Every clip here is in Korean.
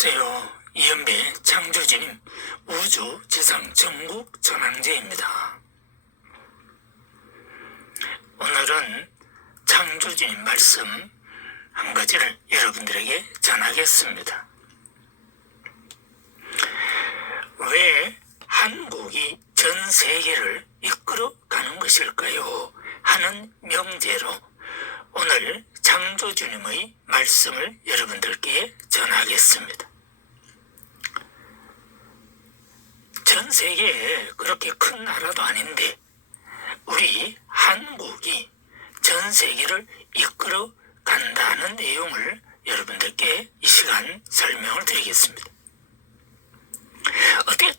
안녕하세요. 이연배 창조주님 우주 지상 전국 전황제입니다. 오늘은 창조주님 말씀 한 가지를 여러분들에게 전하겠습니다. 왜 한국이 전 세계를 이끌어가는 것일까요? 하는 명제로 오늘 창조주님의 말씀을 여러분들께 전하겠습니다. 전 세계에 그렇게 큰 나라도 아닌데 우리 한국이 전 세계를 이끌어 간다는 내용을 여러분들께 이 시간 설명을 드리겠습니다. 어떻게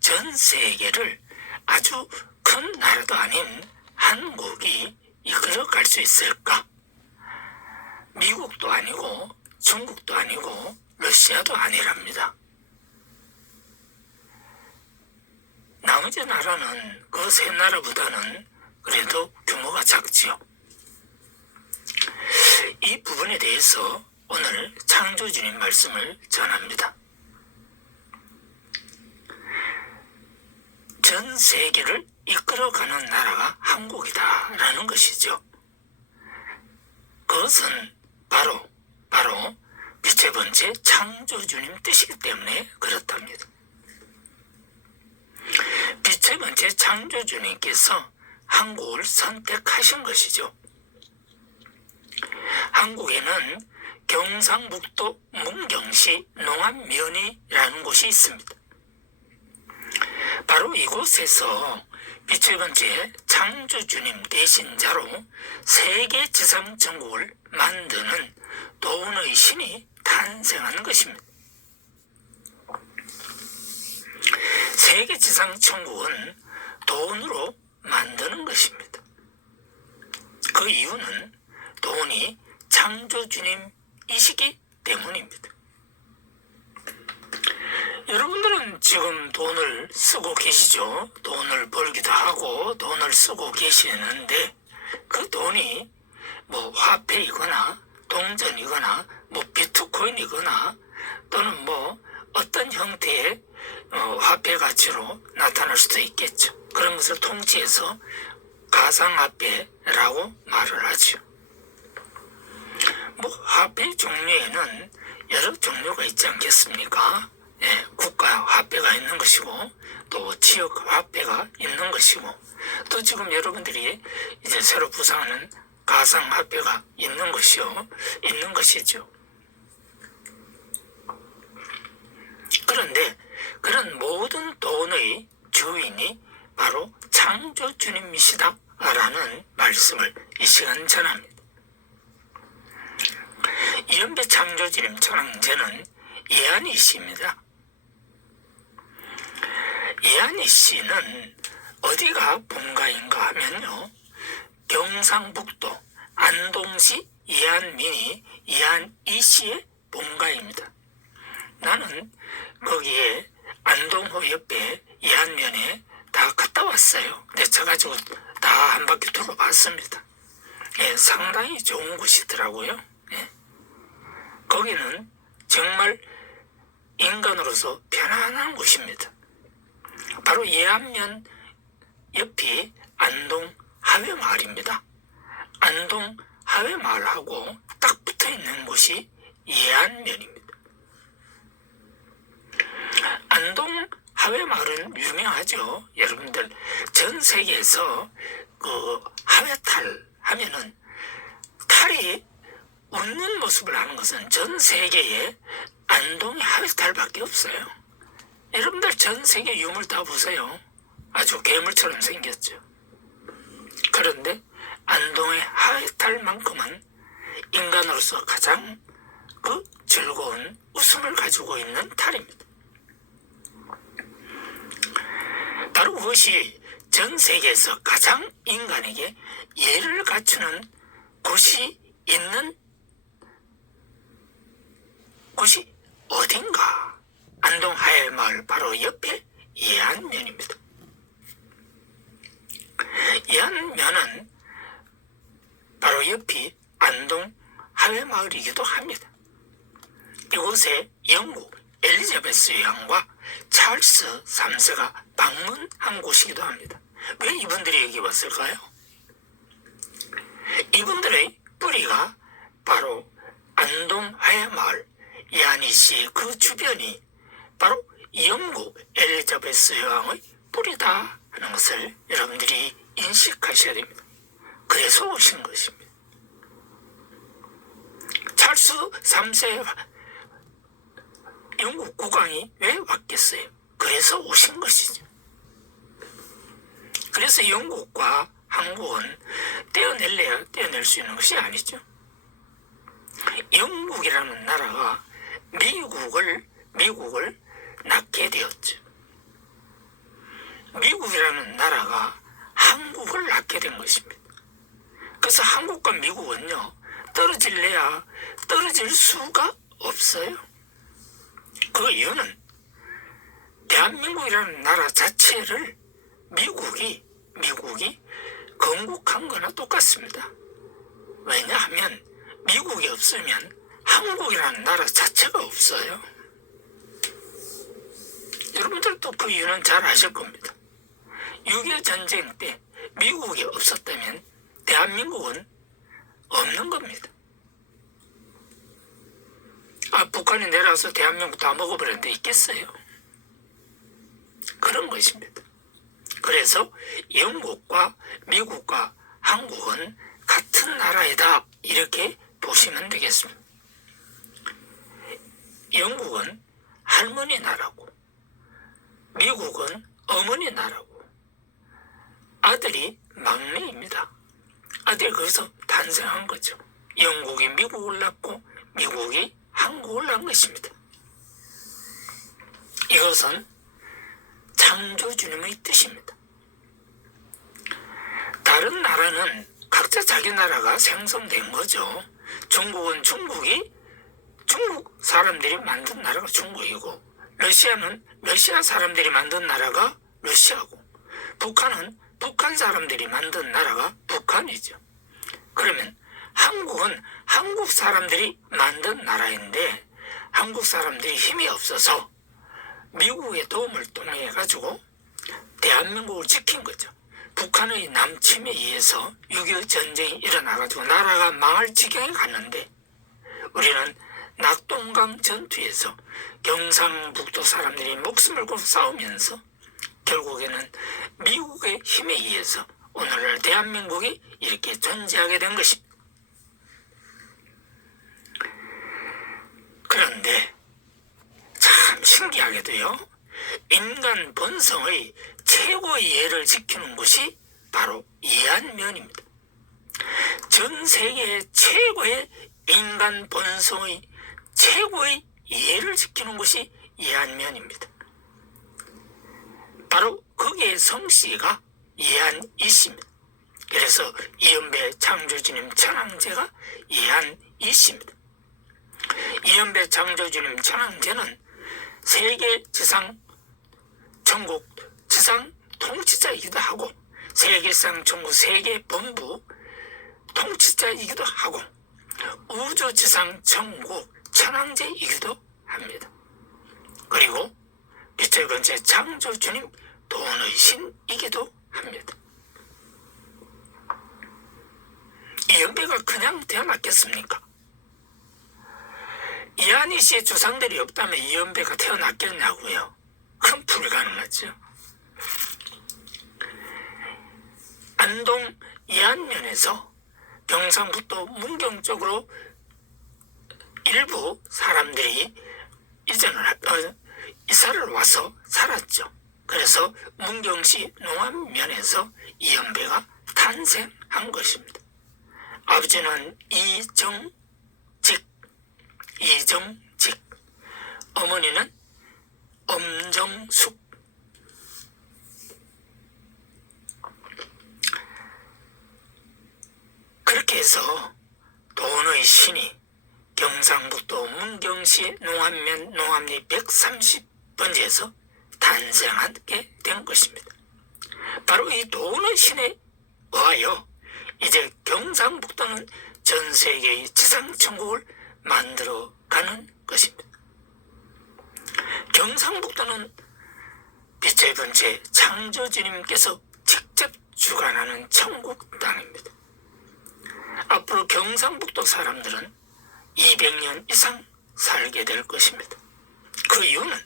전 세계를 아주 큰 나라도 아닌 한국이 이끌어 갈 수 있을까? 미국도 아니고 중국도 아니고 러시아도 아니랍니다. 나머지 나라는 그 세 나라보다는 그래도 규모가 작지요. 이 부분에 대해서 오늘 창조주님 말씀을 전합니다. 전 세계를 이끌어가는 나라가 한국이다라는 것이죠. 그것은 바로 빛의 번째 창조주님 뜻이기 때문에 그렇답니다. 빛의 번째 창조주님께서 한국을 선택하신 것이죠. 한국에는 경상북도 문경시 농안면이라는 곳이 있습니다. 바로 이곳에서 빛의 번째 창조주님 대신 자로 세계지상천국을 만드는 도운의 신이 탄생하는 것입니다. 세계지상천국은 도운으로 만드는 것입니다. 그 이유는 도운이 창조주님이시기 때문입니다. 여러분들은 지금 돈을 쓰고 계시죠? 돈을 벌기도 하고 돈을 쓰고 계시는데 그 돈이 뭐 화폐이거나 동전이거나 뭐 비트코인이거나 또는 뭐 어떤 형태의 화폐 가치로 나타날 수도 있겠죠. 그런 것을 통칭해서 가상화폐라고 말을 하죠. 뭐 화폐 종류에는 여러 종류가 있지 않겠습니까? 예, 국가 화폐가 있는 것이고 또 지역 화폐가 있는 것이고 또 지금 여러분들이 이제 새로 부상하는 가상 화폐가 있는 것이죠. 그런데 그런 모든 돈의 주인이 바로 창조주님이시다라는 말씀을 이 시간 전합니다. 이연배 창조주님 전황제는 예안이 씨입니다. 예안이 씨는 어디가 본가인가 하면요, 경상북도 안동시 예안민이 예안이 씨의 본가입니다. 나는 거기에 안동호 옆에 예안면에 다 갔다 왔어요. 내쳐가지고 다 한 바퀴 돌아봤습니다. 예, 상당히 좋은 곳이더라고요. 예. 거기는 정말 인간으로서 편안한 곳입니다. 바로 예안면 옆이 안동 하회마을입니다. 안동 하회마을하고 딱 붙어있는 곳이 예안면입니다. 안동 하회마을은 유명하죠. 여러분들 전 세계에서 그 하회탈 하면은 탈이 웃는 모습을 하는 것은 전 세계에 안동의 하회탈밖에 없어요. 여러분들 전 세계 유물 다 보세요. 아주 괴물처럼 생겼죠. 그런데 안동의 하회탈만큼은 인간으로서 가장 그 즐거운 웃음을 가지고 있는 탈입니다. 바로 그것이 전 세계에서 가장 인간에게 예를 갖추는 곳이 있는 곳이 어딘가? 안동 하회마을 바로 옆에 예안면입니다. 예안면은 바로 옆이 안동 하회마을이기도 합니다. 이곳에 영국 엘리자베스 여왕과 찰스 3세가 방문한 곳이기도 합니다. 왜 이분들이 여기 왔을까요? 이분들의 뿌리가 바로 안동 화해마을 이한이시 그 주변이 바로 영국 엘리자베스 여왕의 뿌리다 하는 것을 여러분들이 인식하셔야 됩니다. 그래서 오신 것입니다. 찰스 3세 영국 국왕이 왜 왔겠어요? 그래서 오신 것이죠. 그래서 영국과 한국은 떼어낼래야 떼어낼 수 있는 것이 아니죠. 영국이라는 나라가 미국을 낳게 되었죠. 미국이라는 나라가 한국을 낳게 된 것입니다. 그래서 한국과 미국은요, 떨어질래야 떨어질 수가 없어요. 그 이유는 대한민국이라는 나라 자체를 미국이 건국한 거나 똑같습니다. 왜냐하면 미국이 없으면 한국이라는 나라 자체가 없어요. 여러분들도 그 이유는 잘 아실 겁니다. 6.25 전쟁 때 미국이 없었다면 대한민국은 없는 겁니다. 북한이 내려와서 대한민국 다 먹어버렸는데 있겠어요? 그런 것입니다. 그래서 영국과 미국과 한국은 같은 나라이다 이렇게 보시면 되겠습니다. 영국은 할머니 나라고 미국은 어머니 나라고 아들이 막내입니다. 아들이 거기서 탄생한 거죠. 영국이 미국을 낳고 미국이 한국을 낳은 것입니다. 이것은 창조주님의 뜻입니다. 다른 나라는 각자 자기 나라가 생성된 거죠. 중국은 중국 사람들이 만든 나라가 중국이고, 러시아는 러시아 사람들이 만든 나라가 러시아고, 북한은 북한 사람들이 만든 나라가 북한이죠. 그러면 한국은 한국 사람들이 만든 나라인데 한국 사람들이 힘이 없어서 미국의 도움을 통해 가지고 대한민국을 지킨 거죠. 북한의 남침에 의해서 6.25 전쟁이 일어나가지고 나라가 망할 지경에 갔는데 우리는 낙동강 전투에서 경상북도 사람들이 목숨을 걸고 싸우면서 결국에는 미국의 힘에 의해서 오늘날 대한민국이 이렇게 존재하게 된 것입니다. 그런데 참 신기하게도요, 인간 본성의 최고의 예를 지키는 것이 바로 이한면입니다. 전 세계 최고의 인간 본성의 최고의 예를 지키는 것이 이한면입니다. 바로 거기에 성씨가 이한이씨입니다. 그래서 이연배 창조주님 천황제가 이한이씨입니다. 이연배 창조주님 천황제는 세계 지상 전국 지상 통치자이기도 하고 세계상 전국 세계 본부 통치자이기도 하고 우주 지상 전국 천황제이기도 합니다. 그리고 기철건체 창조주님 돈의 신이기도 합니다. 이연배가 그냥 태어났겠습니까? 이한희 씨의 조상들이 없다면 이연배가 태어났겠냐고요? 그건 불가능하죠. 안동 이한면에서 경상북도 문경 쪽으로 일부 사람들이 이사를 와서 살았죠. 그래서 문경시 농안면에서 이연배가 탄생한 것입니다. 아버지는 이정직, 어머니는 엄정숙. 그렇게 해서 돈의 신이 경상북도 문경시 농안면 농암리 130번지에서 탄생하게 된 것입니다. 바로 이 돈의 신에 의하여 이제 경상북도는 전 세계의 지상천국을 만들어가는 것입니다. 경상북도는 빛의 번째 창조주님께서 직접 주관하는 천국 땅입니다. 앞으로 경상북도 사람들은 200년 이상 살게 될 것입니다. 그 이유는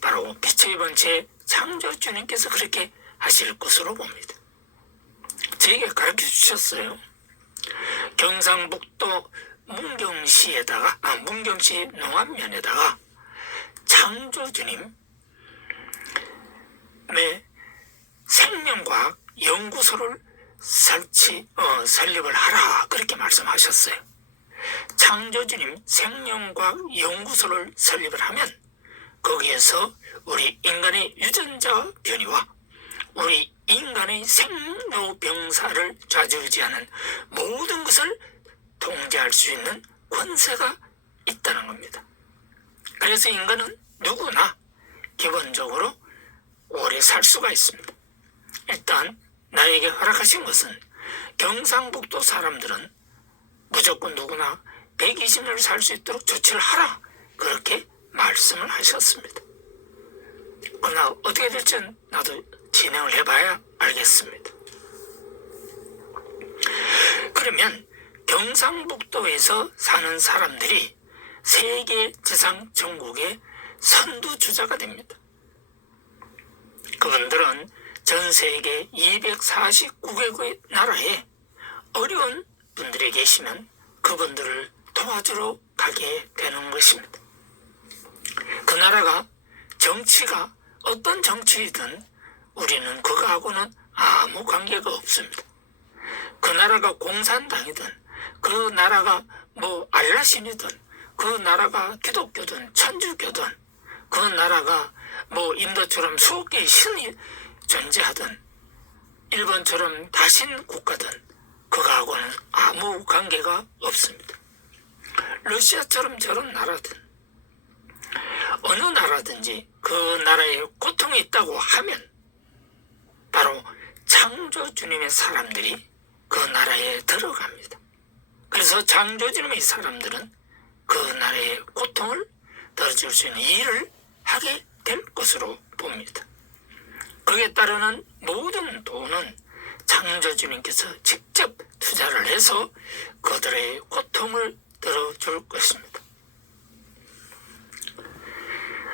바로 빛의 번째 창조주님께서 그렇게 하실 것으로 봅니다. 저에게 가르쳐 주셨어요. 경상북도 문경시 농안면에다가 창조주님의 생명과학 연구소를 설립을 하라, 그렇게 말씀하셨어요. 창조주님 생명과학 연구소를 설립을 하면 거기에서 우리 인간의 유전자 변이와 우리 인간의 생로병사를 좌지우지하는 모든 것을 통제할 수 있는 권세가 있다는 겁니다. 그래서 인간은 누구나 기본적으로 오래 살 수가 있습니다. 일단 나에게 허락하신 것은 경상북도 사람들은 무조건 누구나 120년을 살 수 있도록 조치를 하라, 그렇게 말씀을 하셨습니다. 그러나 어떻게 될지 나도 진행을 해봐야 알겠습니다. 그러면 경상북도에서 사는 사람들이 세계 지상 전국의 선두주자가 됩니다. 그분들은 전 세계 249개국의 나라에 어려운 분들이 계시면 그분들을 도와주러 가게 되는 것입니다. 그 나라가 정치가 어떤 정치이든 우리는 그거하고는 아무 관계가 없습니다. 그 나라가 공산당이든 그 나라가 알라신이든 그 나라가 기독교든 천주교든 그 나라가 인도처럼 수억 개의 신이 존재하든 일본처럼 다신 국가든 그거하고는 아무 관계가 없습니다. 러시아처럼 저런 나라든 어느 나라든지 그 나라에 고통이 있다고 하면 바로 창조주님의 사람들이 그 나라에 들어갑니다. 그래서 창조주님의 사람들은 그 나라의 고통을 덜어줄 수 있는 일을 하게 될 것으로 봅니다. 거기에 따르는 모든 돈은 창조주님께서 직접 투자를 해서 그들의 고통을 덜어줄 것입니다.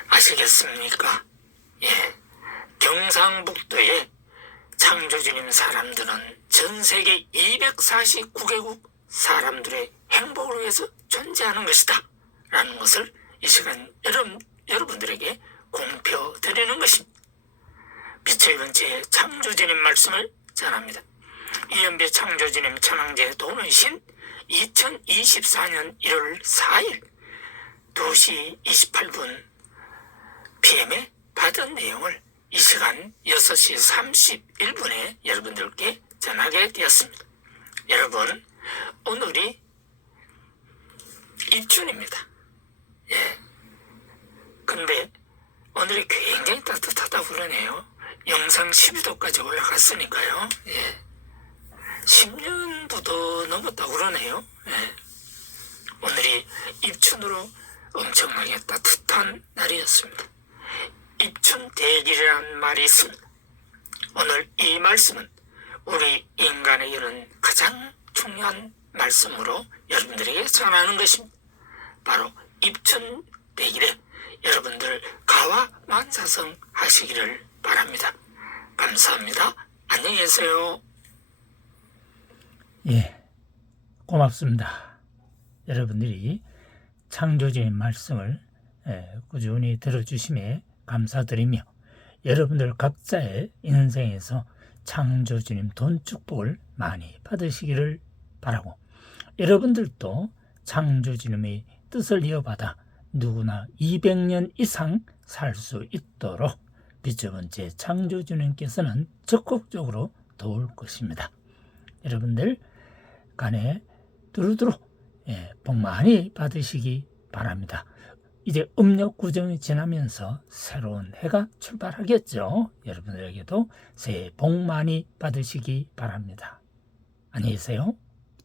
아시겠습니까? 예, 경상북도의 창조주님 사람들은 전 세계 249개국 사람들의 행복을 위해서 존재하는 것이다 라는 것을 이 시간 여러분들에게 공표드리는 것입니다. 빛의 번째 창조주님 말씀을 전합니다. 이연배 창조주님 천황제 도문신 2024년 1월 4일 2시 28분 PM에 받은 내용을 이 시간 6시 31분에 여러분들께 전하게 되었습니다. 여러분, 오늘이 입춘입니다. 예. 근데 오늘이 굉장히 따뜻하다고 그러네요. 영상 12도까지 올라갔으니까요. 예. 10년도도 넘었다고 그러네요. 예. 오늘이 입춘으로 엄청나게 따뜻한 날이었습니다. 입춘대길이라는 말이 있습니다. 오늘 이 말씀은 우리 인간에게는 가장 중요한 말씀으로 여러분들에게 전하는 것입니다. 바로 입춘대길에 여러분들 가와만사성 하시기를 바랍니다. 감사합니다. 안녕히 계세요. 예, 고맙습니다. 여러분들이 창조주의 말씀을 꾸준히 들어주심에 감사드리며 여러분들 각자의 인생에서 창조주님 돈 축복을 많이 받으시기를 바라고 여러분들도 창조주님의 뜻을 이어받아 누구나 200년 이상 살 수 있도록 빛의 번째 창조주님께서는 적극적으로 도울 것입니다. 여러분들 간에 두루두루 복 많이 받으시기 바랍니다. 이제 음력 구정이 지나면서 새로운 해가 출발하겠죠. 여러분들에게도 새해 복 많이 받으시기 바랍니다. 안녕히 계세요.